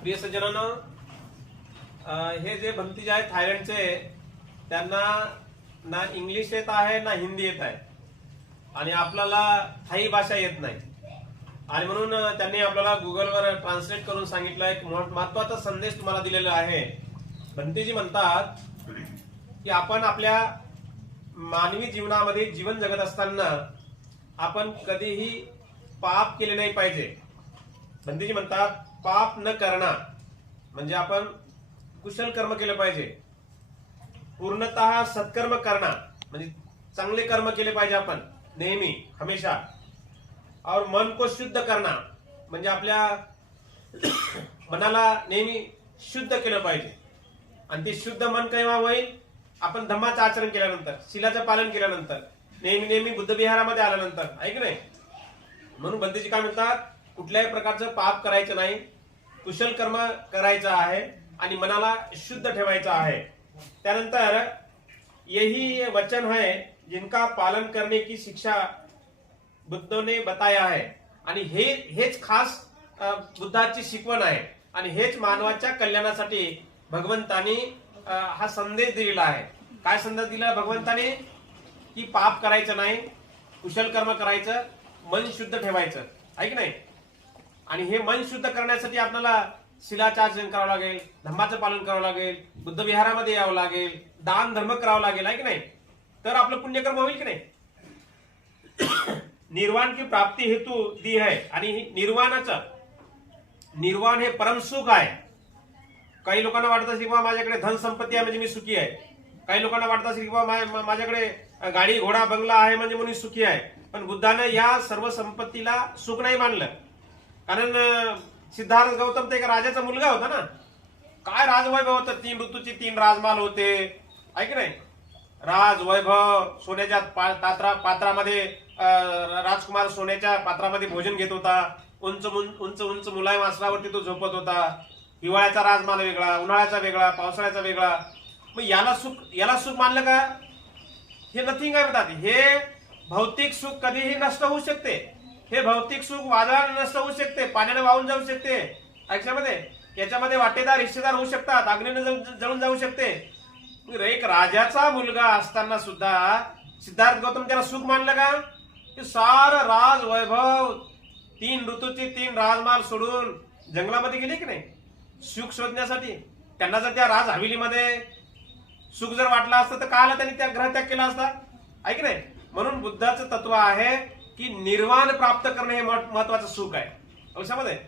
प्रिय सज्जनांनो हे जे भंतीजे आहेत थायलंडचे त्यांना ना इंग्लिश येत आहे ना हिंदी येत आहे. आणि आपल्याला थाई भाषा येत नाही. आणि म्हणून त्यांनी आपल्याला गुगलवर ट्रान्सलेट करून सांगितलं एक महत्त्वाचा संदेश तुम्हाला दिलेला आहे. भंतीजी म्हणतात की आपण आपल्या मानवी जीवनामध्ये जीवन जगत असताना आपण कधीही पाप केले नाही पाहिजे. भंतीजी म्हणतात पाप न करणा. म्हणजे आपण कुशल कर्म केलं पाहिजे. पूर्णतः सत्कर्म करणा. म्हणजे चांगले कर्म केले पाहिजे आपण. नेहमी हमेशा. और मन को शुद्ध करणा. म्हणजे आपल्या मनाला नेहमी शुद्ध केलं पाहिजे. आणि ते शुद्ध मन केव्हा होईल? आपण धम्माचं आचरण केल्यानंतर शिलाचं पालन केल्यानंतर नेहमी नेहमी बुद्धविहारामध्ये आल्यानंतर. ऐक नाही? म्हणून बंदीची काय म्हणतात? कुठल्याही प्रकारचं पाप करायचं नाही. कुशल कर्म करायचं आहे आणि मनाला शुद्ध ठेवायचं आहे. त्यानंतर यही वचन है जिनका पालन करने की शिक्षा बुद्धने बताया आहे आणि हे हेच खास बुद्धाची शिकवण आहे. आणि हेच मानवाच्या कल्याणासाठी भगवंतानी हा संदेश दिलेला आहे. काय संदेश दिला भगवंताने? की पाप करायचं नाही कुशल कर्म करायचं मन शुद्ध ठेवायचं. आहे की नाही? आणि हे मन शुद्ध करण्यासाठी आपल्याला शिलाचार्जन करावं लागेल धर्माचं पालन करावं लागेल बुद्ध विहारामध्ये यावं लागेल दान धर्म करावं लागेल आहे की नाही? तर आपलं पुण्यकर्म होईल की नाही? निर्वाण की प्राप्ती हेतू दी आहे. आणि ही निर्वाणाचं निर्वाण हे परमसुख आहे. काही लोकांना वाटत असेल किंवा माझ्याकडे धन संपत्ती आहे म्हणजे मी सुखी आहे. काही लोकांना वाटत असेल किंवा माझ्याकडे गाडी घोडा बंगला आहे म्हणजे म्हणून मी सुखी आहे. पण बुद्धानं या सर्व संपत्तीला सुख नाही मानलं. कारण सिद्धार्थ गौतम तर एक राजाचा मुलगा होता ना. काय राजवैभव होतं? तीन ऋतूचे तीन राजमाल होते. ऐक नाही? राज वैभव सोन्याच्या पा- पात्रा पात्रामध्ये राजकुमार सोन्याच्या पात्रामध्ये भोजन घेत होता. उंच उंच उंच मुलायम आसनावरती तो झोपत होता. हिवाळ्याचा राजमाल वेगळा उन्हाळ्याचा वेगळा पावसाळ्याचा वेगळा. मग याला सुख याला सुख मानलं का? हे नथिंग आहे म्हणतात हे भौतिक सुख कधीही नष्ट होऊ शकते. हे भौतिक सुख वादळाने नष्ट होऊ शकते पाण्याने वाहून जाऊ शकते. याच्यामध्ये याच्यामध्ये वाटेदार हिस्सेदार होऊ शकतात अग्नीने जळ- जळून जाऊ शकते. एक राजाचा मुलगा असताना सुद्धा सिद्धार्थ गौतम त्याला सुख मानलं का? की सारं राज वैभव तीन ऋतूचे तीन राजमाल सोडून जंगलामध्ये गेले की नाही? सुख शोधण्यासाठी. त्यांना जर त्या राज हवेलीमध्ये सुख जर वाटला असतं तर का आला त्यांनी त्या ग्रहत्याग केला असता. ऐक नाही म्हणून बुद्धाचं तत्व आहे की निर्वाण प्राप्त करणे हे महत्वाचं सुख आहे. लक्षामध्ये